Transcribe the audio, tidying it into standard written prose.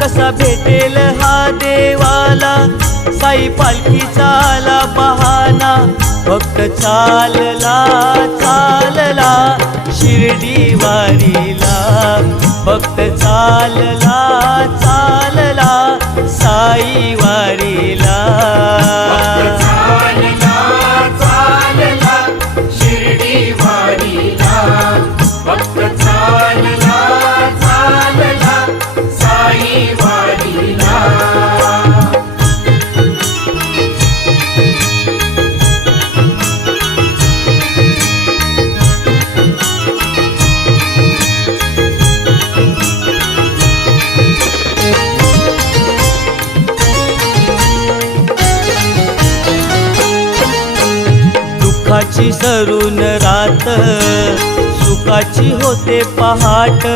कसा भेटेल हा देवाला, साई पालखीचा आला बहाना, भक्त चालला चालला शिर्डी वारीला, भक्त चालला चालला साई वारीला. भक्त चालला चालला साई वारीला. दुःखाची सरून रात, सुखाची होते पहाट,